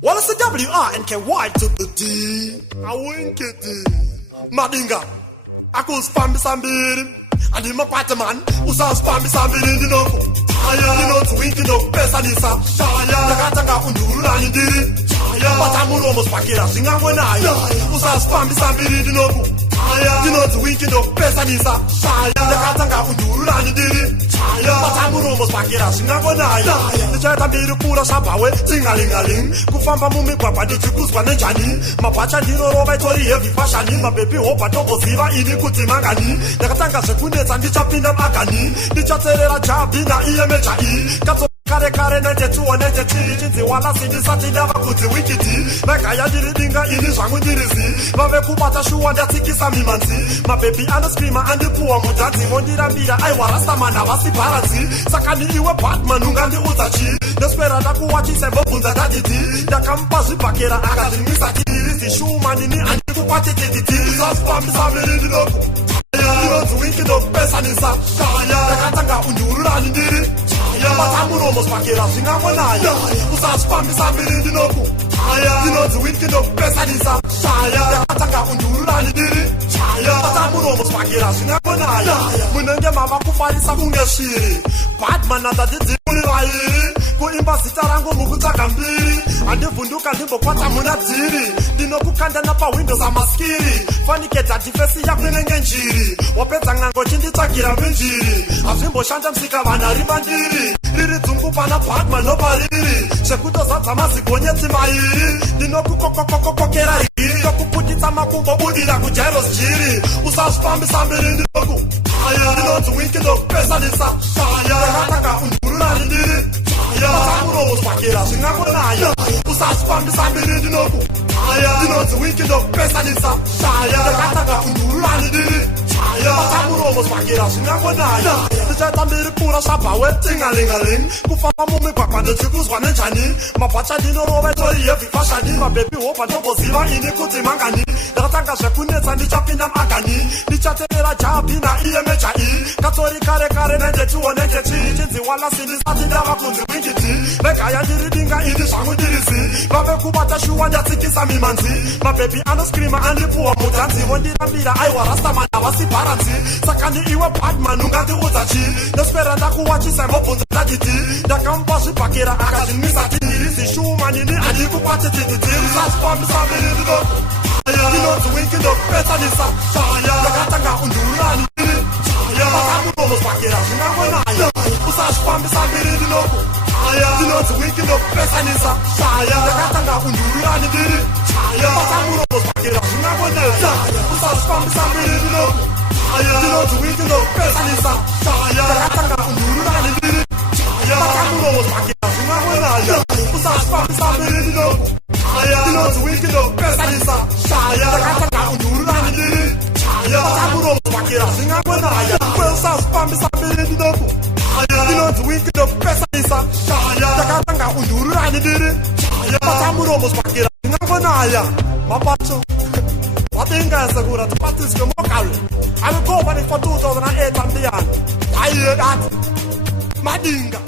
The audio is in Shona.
What's the WRNKY to the D? I wink it. Madinga. Aku spam sambiri. Andi mapata man. Usa spam sambiri dinoko. Aya dinoko winki no pesa nisa. Aya nakatanga unduru na ndiri. Aya patamuro mos pakira singa na aya. Usa spam sambiri dinoko. Aya dinoko winki no pesa nisa. Aya nakatanga unduru na ndiri. Patamuro mos pakira singa na aya. Chata mbiri pura sabawe tingalingaling. Kufamba mumigwagwa ndichikuzwa nenjani. Mapacha ndinoroba itori heavy fashion. Mabebi hopa toboziva ini kuti mangani. Ndakatanga zvekunetsa ndichapinda magani. Ndichaterera jabi na EMHI. Katso kare nende tuone chiri chinzi wala sindisati ndava kuti wikiti. Vegaya ndiridinga ini zvangu ndirizi. Vave kubata shuwa ndatsikisa mimanzi. Mabebi anoskrima andipuwa mudanzi. Vondirambira aiwa rastamana vasiparadzi. Saka ni iwe Batman ungandiudza chi. Ndoswera ndakuwachise vobvunza daditi. Ndakampa zvibhakera akazvimisa tirizi. Shuma nini andikukwati tititi. Usazvifambisa miri ndinoko. Ndinonzi winki ndokupesanisa. Ndakatanga undururani ndiri. Patamuro mos pakira zvingangonaya. Usazvifambisa mbiri ndinoku. Ndinonzi winki ndokupesanisa. Ndakatanga undururani ndiri. Patamuro mos pakira zvingangonaya. Munenge mava kufarisa kunge shiri. Batman andadzidzi muri vairi. Kuimba zita rangu mukutsvaga mbiri. Handivhunduka ndimbokwata muna dziri. Ndinokukanda pawindows amaskiri. Faniketa difesi yako inenge njiri. Wapedza ng'ango chinditsvagira venjiri. Hazvimboshanda msika vana ribandiri. Riri dzungu pana Batman nopariri. Zvekutozadza mazigonyetsi mairi. Ndinokukokokokokera hiri. Yokuputitsa makumbo budira kujairos jiri. Usazvifambisa mbiri ndinoku. Ndinonzi winki ndokupesanisa. Ndakatanga undururani ndiri. Patamuro mos pakira zvingangonaya. Usazvifambisa mbiri ndinoku. Ndinonzi winki ndokupesanisa. Ndakatanga undururani ndiri. Patamuro mos pakira zvingangonaya. Ndichaita mbiri pura sabawe tingalingaling. Kufamba mumigwagwa ndichikuzwa nenjani. Mapacha ndinorova itori heavy fashion. Mabebi hopa ndoboziva ini kuti mangani. Ndakatanga zvekunetsa ndichapinda magani. Ndichaterera jabi na EMHI. Katori kare nende tuone chiri chinzi wala sindisati ndava kunzi wingiti. Vegaya ndiridinga ini zvangu ndirizi. Vave kubata shuwa ndatsikisa mimanzi. Mabebi anoskrima andipuwa mudanzi. Vondirambira aiwa rastamana vasiparadzi. Saka ni iwe Batman ungandiudza chi. Ndoswera ndakuwachisa mobvunza daditi. Ndakampa zvibhakera akazvimisa tindirizi. Shuma nini handikukwati tititi. Usazvifambisa mbiri ndinoko. Ndinonzi winki ndokupesanisa. Ndakatanga undururani ndiri. Patamuro mos pakira zvingangonaya. Usazvifambisa mbiri ndinoko. Ndinonzi winki ndokupesanisa. Ndakatanga undururani ndiri. Patamuro mos pakira zvingangonaya. Usazvifambisa mbiri ndinoko. Ndinonzi winki ndokupesanisa. Ndakatanga undururani ndiri. Patamuro mos pakira zvingangonaya. Usazvifambisa mbiri ndinoko. Ndinonzi winki ndokupesanisa. Ndakatanga undururani ndiri. Patamuro mos pakira zvingangonaya. Usazvifambisa mbiri ndinoko. Ndinonzi winki ndokupesanisa. Ndakatanga undururani ndiri. Patamuro mos pakira zvingangonaya. Mapacho watingese kura tipatiske mokale. Alikova ni for 2008 and beyond. Aye that Madinga.